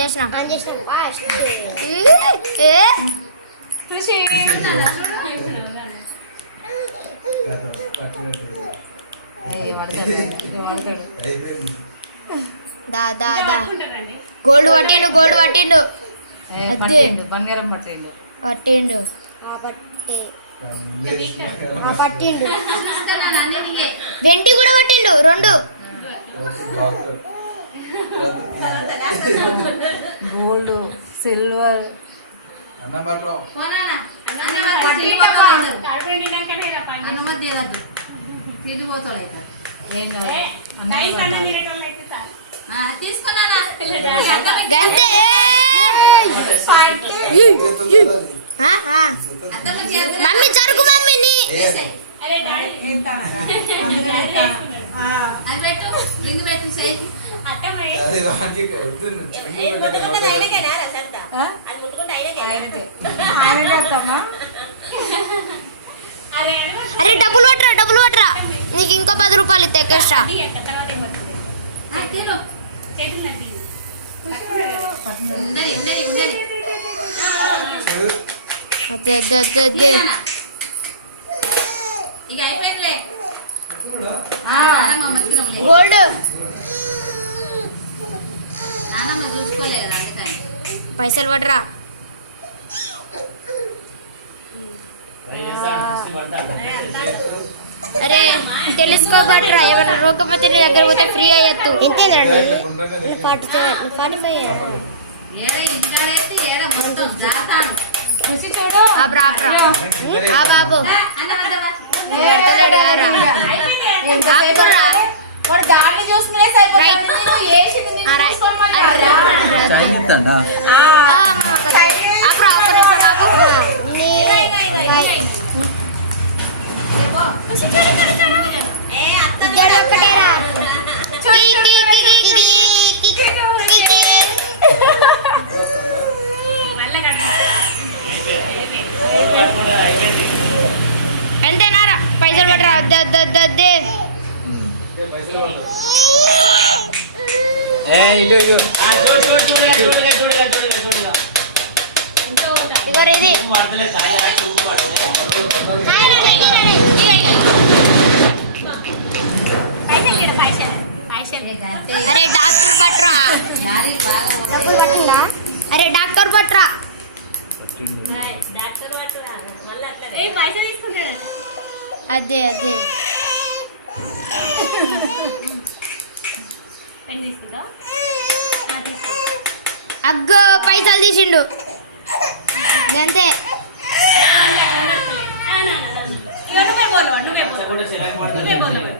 చేసినాం ఫాస్ట్ పడతాడు గోల్డ్ పట్టిండు పట్టిండు బంగారం పట్టిండు పట్టిండు వెండి కూడా పట్టిండు 2 గోల్డ్ సిల్వర్ మమ్మీ జరుగు మమ్మీని అరే డబ్బులు పట్టరా నీకు ఇంకో 10 రూపాయలు ఇస్తే ఎక్స్ట్రా గోల్డ్ పైసలు పట్టరా అరే టెలిస్కోప్ పట్టరా ఏమైనా రోగపోతే నీ దగ్గర పోతే ఫ్రీ అయ్యొద్దు ఎంతేనండి 45 బాబు దాన్ని చూసుకునే ఎంతేనారా పైసలు పట్టరా వద్దే డబ్బులు పట్టిందా అరే డాక్టర్ పట్టరా అదే అగ్గో పైసలు తీసిండు అంతే నువ్వే